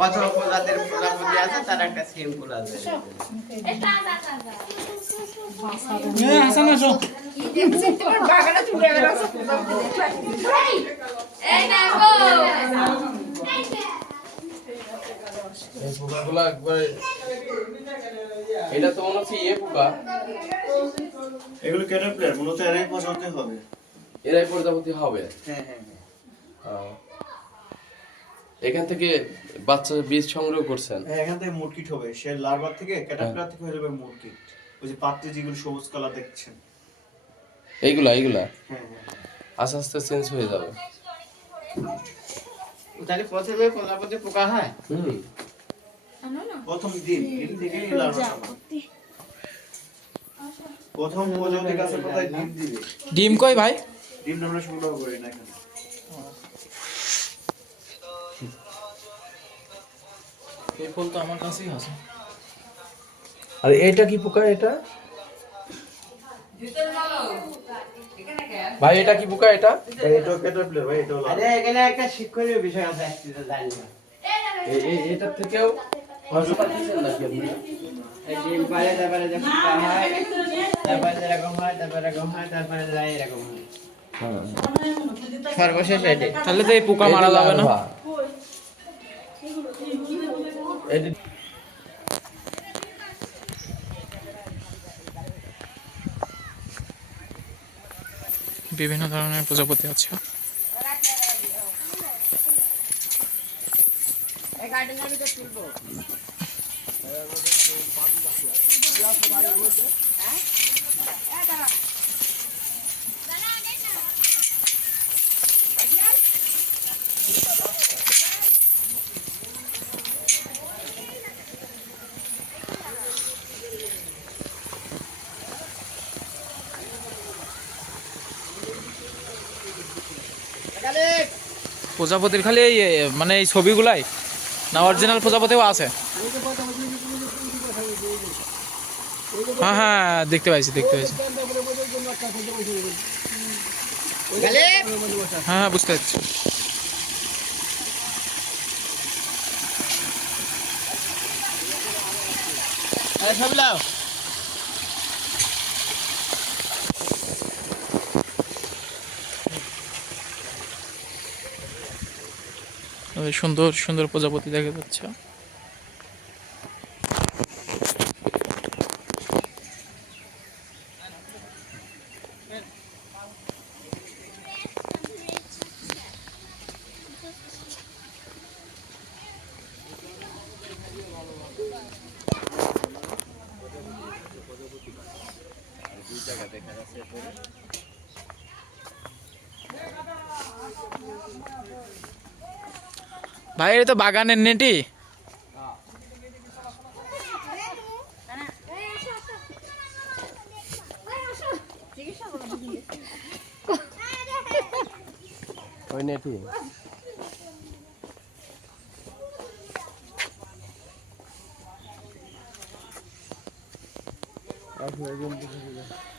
কত প্রজাতির প্রজাপতি আছে তার একটা সিম্পল আছে। এটা তো মনে হচ্ছে ইয়ে পোকা, এগুলো ক্যাটারপিলার, মূলত এরাই প্রজাপতি হবে। এরাই প্রজাপতি হবে। হ্যাঁ হ্যাঁ হ্যাঁ। এখান থেকে বাচ্চা বীজ সংগ্রহ করছেন? হ্যাঁ, এখান থেকে মুরগিট হবে। সে লার্ভা থেকে ক্যাটারপিলার থেকে হয়ে যাবে মুরগিট। ওই যে পাত্রে যেগুলো সবুজ কালার দেখছেন, এইগুলা হ্যাঁ হ্যাঁ। আস্তে আস্তে চেঞ্জ হয়ে যাবে। তাহলে প্রথমে প্রজাপতি পোকা হয়। প্রথম ডিম থেকে লার্ভা হবে। প্রথম প্রজাপতি গাছের পাতায় ডিম দিবে। ডিম কই ভাই? ডিম আমরা সংগ্রহ করি না এখানে। এই ফুল তো আমার কাছেই আছে। আর এটা কি পোকা? এটা ভাই এটা কি পোকা? এটা এটাও ক্যাটারপিলার ভাই, এটাও আরে লার্ভা। এখানে একটা শিক্ষণীয় বিষয় আছে, একটু জানি না। এটার থেকেও দিচ্ছেন নাকি আপনি? এই ডিম পারে, তারপরে যে পোকা হয়, তারপরে এরকম হয়, তারপরে এরকম হয়, তারপরে এরকম হয়। সর্বশেষ এটাই। তাহলে তো এই পোকা মারা যাবে না? বিভিন্ন ধরনের প্রজাপতি আছে। প্রজাপতির খালি এই মানে এই ছবিগুলাই না, অরিজিনাল প্রজাপতিও আছে? হ্যাঁ হ্যাঁ, দেখতে পাইছি দেখতে পাইছি। হ্যাঁ হ্যাঁ, বুঝতে পারছি। সুন্দর সুন্দর প্রজাপতি দেখা যাচ্ছে। ভাই এটা তো বাগানের নেটি। ওই নেটি আসলে